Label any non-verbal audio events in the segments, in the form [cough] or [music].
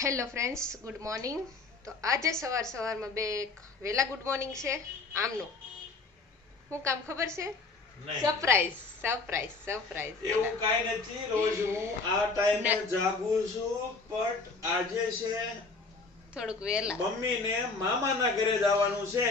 Hello friends good morning. તો આજે સવાર સવારમાં બે એક વહેલા ગુડ મોર્નિંગ છે આમનું. શું કામ ખબર છે. સરપ્રાઈઝ સરપ્રાઈઝ સરપ્રાઈઝ એવું કાંઈ નથી રોજ હું આ ટાઈમે જાગું છું બટ આજે છે થોડુંક વહેલા. મમ્મીને મામાના ઘરે જવાનું છે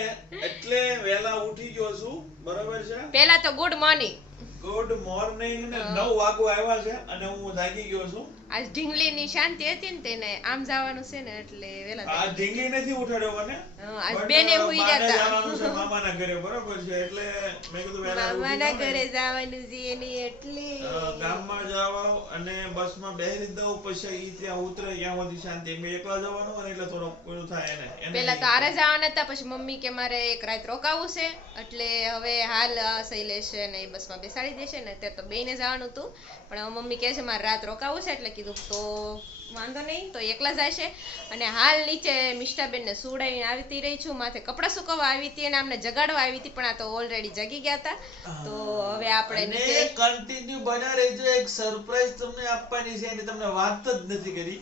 એટલે વહેલા ઉઠી ગયો છું. બરોબર છે? પહેલા તો ગુડ મોર્નિંગ. ગુડ મોર્નિંગ ને નવ વાગો આવ્યા છે અને હું જાગી ગયો છું. આજ ઢીંગલીની શાંતિ હતી ને તેને આમ જવાનું છે ને એટલે વેલા આ ઢીંગલી નથી ઉઠાડ્યો મને. આજ બેને હુઈ જતા. જવાનું છે [laughs] મામાના ઘરે બરોબર છે? એટલે મેં કીધું વેલા મામાના ઘરે જવાનું છે એની એટલે. ગામમાં જાવ અને બસમાં બેહી દઉં પછી ઈ ત્યાં ઉતરે ત્યાં સુધી શાંતિ. મેં એકલા જવાનું અને એટલે થોડો પેલું થાય એને પેલા તો આરે જવાના હતા પછી મમ્મી કે મારે એક રાત રોકાવું છે એટલે હવે હાલ શૈલેષ ને એ બસમાં બેસાડી દેશે ને તે તો બેને જવાનું હતું. પણ મમ્મી કહે છે મારે રાત રોકાવું છે એટલે કીધું તો વાંધો નહીં. તો એકલા જાય છે અને હાલ નીચે મિષ્ટાબેનને સુવડાવીને આવતી રહી છું. માથે કપડાં સુકવવા આવી હતી અને આમને જગાડવા આવી હતી પણ આ તો ઓલરેડી જગી ગયા હતા તો હવે આપણે કન્ટિન્યુ બના રહેજો. એક સરપ્રાઈઝ તમને આપવાની છે અને તમને વાત જ નથી કરી.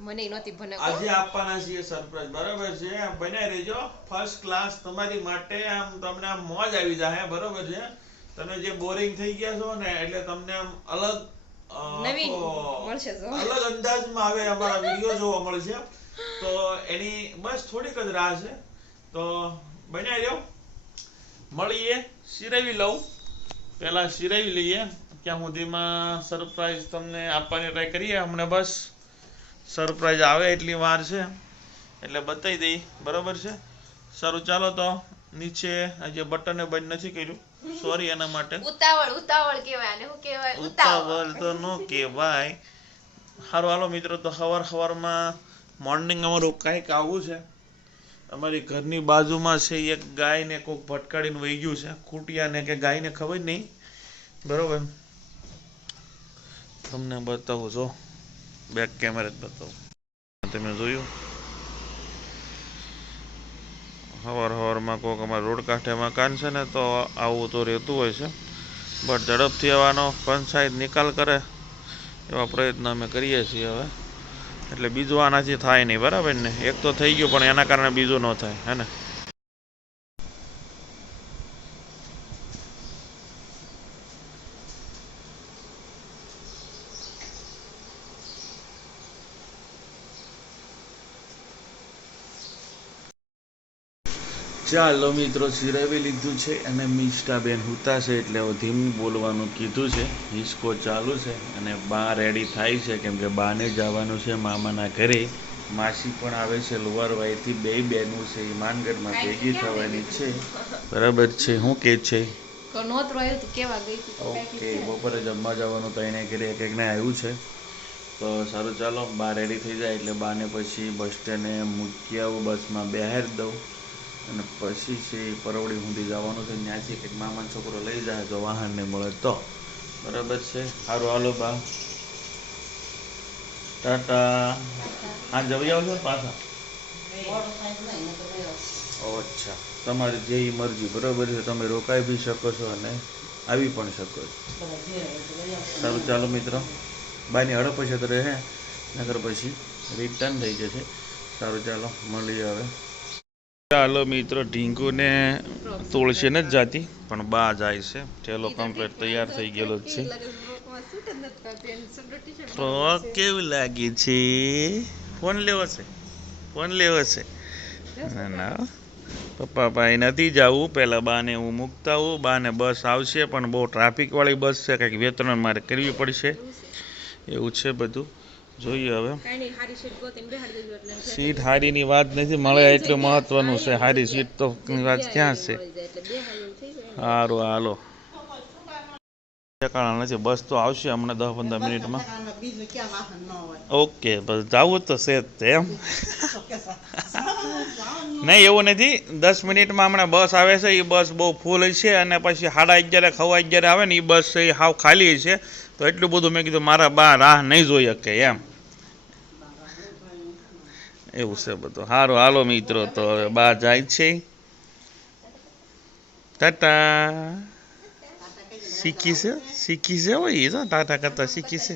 મને નહોતી ભનક આજે આપવાના છે સરપ્રાઈઝ બરોબર છે? બન્યા રહેજો. ફર્સ્ટ ક્લાસ તમારી માટે આમ તમને આમ મોજ આવી જાય. બરોબર છે? તમે જે બોરિંગ થઈ ગયા છો ને એટલે તમને આમ અલગ નવીન મળશે જો. અલગ અંદાજમાં આવે અમારા વીડિયો જોવા મળશે તો એની બસ થોડીક જ રાહ છે. તો બન્યા રહ્યો મળીએ સિરાવી લઉં. પહેલાં સિરાવી લઈએ. ક્યાં સુધીમાં સરપ્રાઈઝ તમને આપવાની ટ્રાય કરીએ. હમણાં બસ સરપ્રાઈઝ આવે એટલી વાર છે. એટલે બતાવી દઈ. બરોબર છે? સારું ચાલો તો. નીચે આજે બટને બંધ નથી કર્યું. સોરી એના માટે. ઉતાવળ ઉતાવળ કહેવાય. અને શું કહેવાય? ઉતાવળ તો નો કહેવાય. હારો હાલો મિત્રો તો હવાર હવારમાં મોર્નિંગ અમારું કાંઈક આવું છે. અમારી ઘરની બાજુમાં છે એક ગાયને કોક ભટકાડીને વહી ગયું છે. ખૂટિયાને કે ગાયને ખબર નહીં. બરોબર. તમને બતાવું જો. બેક કેમેરા જ બતાવું. તમે જોયું? સવાર સવારમાં કોઈક અમારા રોડ કાંઠે મકાન છે ને તો આવું તો રહેતું હોય છે. બટ ઝડપથી આવવાનો પંચાયત નિકાલ કરે એવા પ્રયત્ન અમે કરીએ છીએ હવે. એટલે બીજું આનાથી થાય નહીં, બરાબર ને? એક તો થઈ ગયું, પણ એના કારણે બીજું ન થાય, હે ને? ચાલો મિત્રો સિરાવી લીધું છે અને મિષ્ટાબેન હુતા છે એટલે ધીમું બોલવાનું કીધું છે. હિસકો ચાલુ છે અને બા રેડી થાય છે કેમ કે બાને જવાનું છે મામાના ઘરે. માસી પણ આવે છે લોવારવાઈથી બે બહેનો છે એ ભેગી થવાની છે. બરાબર છે શું કે છે? ઓકે બપોરે જમવા જવાનું તો એને ઘરે એક એકને આવ્યું છે. તો સારું ચાલો બા રેડી થઈ જાય એટલે બાને પછી બસ સ્ટેન્ડે મૂકી આવું બસમાં બેહાર દઉં. અને પછી છે એ પરવડી સુધી જવાનું છે. ત્યાંથી કંઈક મામાનો છોકરો લઈ જાય તો વાહન નહીં મળે તો. બરાબર છે? સારું હાલો, બા. ટાટા. હા, જવી આવજો પાછા? અચ્છા. તમારી જે મરજી. બરાબર છે. તમે રોકાઈ બી શકો છો અને આવી પણ શકો છો. સારું, ચાલો, મિત્રો. બાયની હડપ છે તો રહે. નગર પછી રિટર્ન થઈ જશે. સારું, ચાલો, મળીએ હવે. ચાલો મિત્રો ઢીંગુને તોડશે ને જ જાતી. પણ બા જાય છે. ઠેલો કમ્પ્લીટ તૈયાર થઈ ગયેલો છે. ફ્રોક કેવું લાગે છે? ફોન લેવો છે. ફોન લેવો છે. ના ના. પપ્પા ભાઈ નથી જવું. પહેલાં બાને હું મૂકતા હું બાને બસ આવશે પણ બહુ ટ્રાફિકવાળી બસ છે. કંઈક વેતરણ મારે કરવી પડશે. એવું છે બધું. જોઈએ હવે. સીટ હારીની વાત નથી મળે એટલું મહત્વનું છે હારી સીટ તો વાત ક્યાં છે? સારું હાલો. ઠેકાણા નથી બસ તો આવશે હમણાં દસ પંદર મિનિટમાં. ઓકે બસ જવું તો છે જ એમ. નહીં એવું નથી. દસ મિનિટમાં હમણાં બસ આવે છે એ બસ બહુ ફૂલ છે અને પછી સાડા અગિયારે ખવા અગિયારે આવે ને એ બસ છે એ હાવ ખાલી છે. તો એટલું બધું મેં કીધું મારા બા રાહ નહીં જોઈ શકે એમ. એવું છે બધું. સારું હાલો મિત્રો તો હવે બા જાય છે. ટાટા. શીખી છે? શીખી છે હોય તો ટાટા કરતા શીખી છે.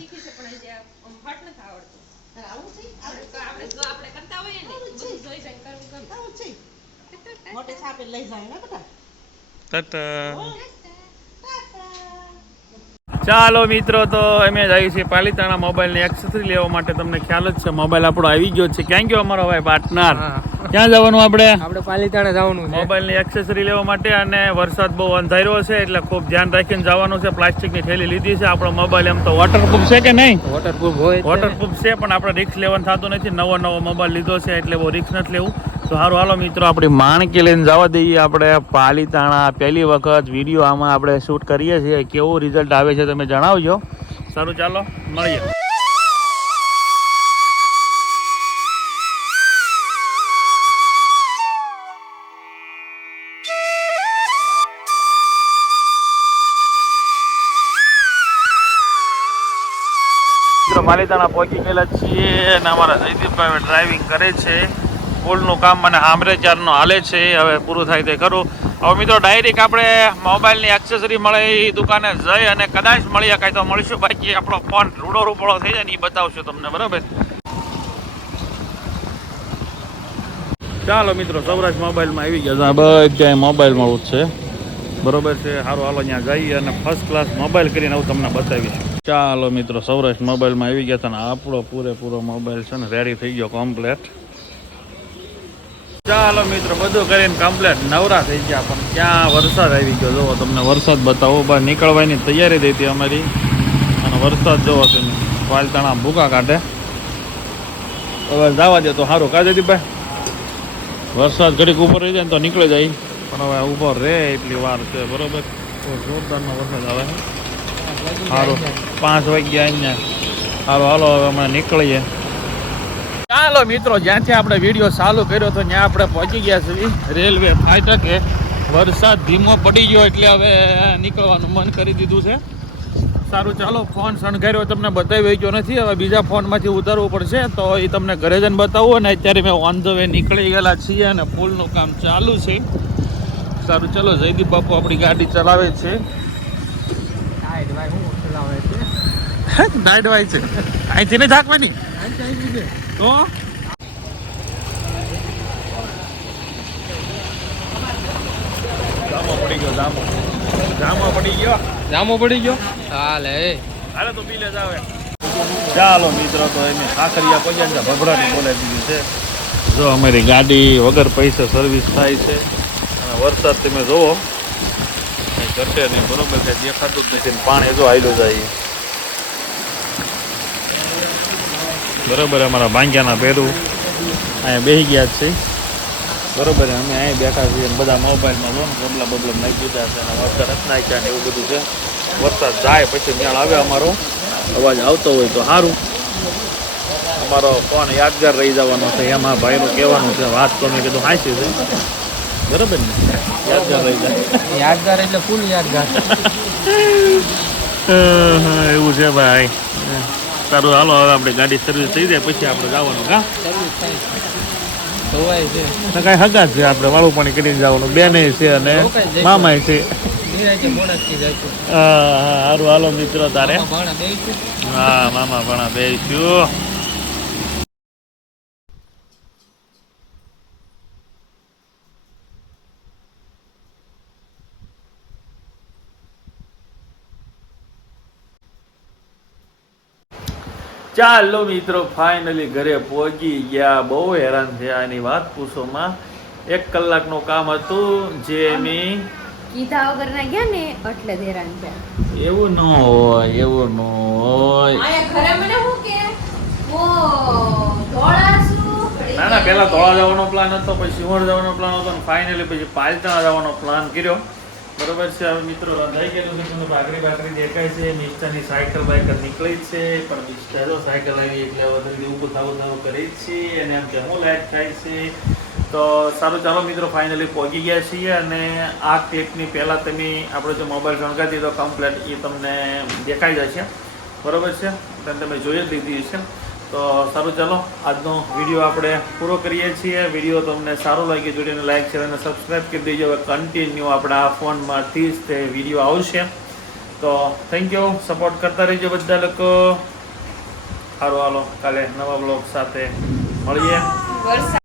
ટાટા. ચાલો મિત્રો તો અમે જઈએ છીએ પાલીતાણા મોબાઈલની એક્સેસરી લેવા માટે. તમને ખ્યાલ જ છે મોબાઈલ આપણો આવી ગયો છે. ક્યાં ગયો અમારો ભાઈ? પાર્ટનર ક્યાં જવાનું આપણે? આપણે પાલિતાણા જવાનું છે. મોબાઈલની એક્સેસરી લેવા માટે અને વરસાદ બહુ અંધાર્યો છે એટલે ખૂબ ધ્યાન રાખીને જવાનું છે. પ્લાસ્ટિકની થેલી લીધી છે આપણો મોબાઈલ એમ તો વોટરપ્રૂફ છે કે નહીં? વોટરપ્રૂફ હોય છે વોટરપ્રૂફ છે પણ આપણે રિક્સ લેવાનું થતું નથી. નવો નવો મોબાઈલ લીધો છે એટલે બહુ રિક્સ નથી લેવું. સારું હાલો મિત્રો, આપણી માણકી લઈને જવા દઈએ આપણે. પાલીતાણા પહેલી વખત વીડિયો આમાં આપણે શૂટ કરીએ છીએ. કેવું રિઝલ્ટ આવે છે તમે જણાવજો. સારું, ચાલો, મળીએ. પાલીતાણા પહોંચી ગયેલા છીએ અને અમારા જયદીપભાઈ ડ્રાઇવિંગ કરે છે. પુલનું કામ મને આમરે ચારનો હાલે છે હવે પૂરું થાય તે ખરું. હવે મિત્રો ડાયરેક્ટ આપણે મોબાઈલની એક્સેસરી મળે, એ દુકાને જઈ અને કદાચ મળી શકાય તો મળીશું બાકી આપણો ફોન રૂડો રૂપડો થઈ જાય ને એ બતાવશું તમને, બરાબર? ચાલો મિત્રો, સૌરાષ્ટ્ર મોબાઈલમાં આવી ગયા બધા મોબાઈલ જ છે. બરોબર છે સારું હાલો, ત્યાં જઈએ અને ફર્સ્ટ ક્લાસ મોબાઈલ કરીને હું તમને બતાવીશ. ચાલો મિત્રો, સૌરાષ્ટ્ર મોબાઈલમાં આવી ગયા હતા ને આપણો પૂરેપૂરો મોબાઈલ છે ને રેડી થઈ ગયો કમ્પ્લેટ ચાલો મિત્રો, બધું કરીને કમ્પ્લેટ નવરા થઈ ગયા પણ ક્યાં વરસાદ આવી ગયો? જોવો તમને વરસાદ બતાવો. બહાર નીકળવાની તૈયારી થઈ હતી અમારી. અને વરસાદ જોવો તમે, વાલતાણા ભૂકા કાઢે હવે જવા દે તો સારું. કાજે દીભાઈ વરસાદ ઘડીક ઉપર રહી જાય ને તો નીકળી જાય. પણ હવે ઊભો રે એટલી વાર છે, બરોબર? જોરદારનો વરસાદ આવે સારું. પાંચ વાગ્યા અહીંયા. સારું હાલો, હવે અમે નીકળીએ. ચાલો મિત્રો જ્યાંથી આપણે વીડિયો ચાલુ કર્યો તો ત્યાં આપણે પહોંચી ગયા છીએ રેલવે ફાટકે. વરસાદ ધીમો પડી ગયો એટલે હવે નીકળવાનું મન કરી દીધું છે. સારું ચાલો ફોન શણગાર્યો તમને બતાવી ગયો નથી. હવે બીજા ફોનમાંથી ઉતારવું પડશે તો એ તમને ઘરે જઈને બતાવું અને અત્યારે મેં ઓન ધ વે નીકળી ગયેલા છીએ અને પુલનું કામ ચાલુ છે. સારું ચલો જયદીપ બાપુ આપણી ગાડી ચલાવે છે. હાઈટ ભાઈ હું ચલાવે છે? નાઇટ વાય છે. અહીંથી નહીં થાકવાની? તો જામો પડી ગયો જામો. જામો પડી ગયો. જામો પડી ગયો? હાલે હાલે તો પી લે જાવે ચાલો મિત્રો તો એને ખાખરિયા પહોંચ્યા છે ભભરાની બોલાવી દીધી છે. જો અમારી ગાડી વગર પૈસે સર્વિસ થાય છે. અને વરસાદ તમે જોવો. ઘટે નહીં બરોબર છે. દેખાતું જ નથી. પાણી જો આવેલું જાય. બરોબર અમારા ભાંગ્યાના ભેરું. અહીંયા બેસી ગયા છે. બરોબર અમે અહીં બેઠા છીએ બધા મોબાઈલમાં લોન બબલા બબલા નાખી દીધા છે અને વરસાદ નથી નાખ્યા ને એવું બધું છે. વરસાદ જાય પછી ત્યાં આવે અમારો. અવાજ આવતો હોય તો સારું. અમારો ફોન યાદગાર રહી જવાનો છે એમાં ભાઈનું કહેવાનું છે વાત તો મેં કીધું હાંસી છે. બરાબર ને? યાદગાર રહી જાય. યાદગાર એટલે ફૂલ યાદગાર. એવું છે ભાઈ. સારું, હાલો, હવે આપણે ગાડી સર્વિસ થઈ જાય, પછી આપણે જવાનું કા સર્વિસ છે, આપણે વાળું પાણી કરીને જવાનું. બેને છે અને મામા છે. સારું હાલો મિત્રો, તારે? હા, મામા ભણા બેસ્યું. ચાલો મિત્રો ફાઇનલી ઘરે પહોંચી ગયા. બહુ હેરાન થયા. એની વાત પૂછોમાં. એક કલાકનું કામ હતું જે મેં કીધા વગર ના ગયા ને એટલે હેરાન થયા. એવું ન હોય એવું ન હોય. ઘરે મને હું કે? ઓ ના ના પહેલા ધોળા જવાનો પ્લાન હતો પછી સિંહણ જવાનો પ્લાન હતો અને ફાઇનલી પછી પાલતાણા જવાનો પ્લાન કર્યો. બરોબર છે. હવે મિત્રો રંધાઈ ગયેલું છે. તમને ભાખરી ભાખરી દેખાય છે. મિસ્ટરની સાયકલ બાઇકર નીકળી જ છે. પણ મિસ્ટરો સાયકલ આવી એટલે વધારે ઊભું થાવું થાવું કરે છે અને આમ જમો લાયક થાય છે. તો સારું, ચાલો મિત્રો ફાઇનલી પહોંચી ગયા છીએ અને આ ક્લિપની પહેલાં તમે આપણો જે મોબાઈલ શણગારી દીધો કમ્પ્લેટ એ તમને દેખાઈ જશે. બરોબર છે? તમે જોઈ જ લીધી છે તો સારું ચાલો, આજનો વીડિયો આપણે પૂરો કરીએ છીએ. વીડિયો તમને સારો લાગ્યો જોડીને લાઈક શેર અને સબસ્ક્રાઈબ કરી દેજો. હવે કન્ટિન્યુ આપણા ફોનમાંથી જ તે વીડિયો આવશે. તો થેન્ક યુ સપોર્ટ કરતા રહેજો બધા લોકો. સારું હાલો. કાલે નવા બ્લોગ સાથે મળીએ.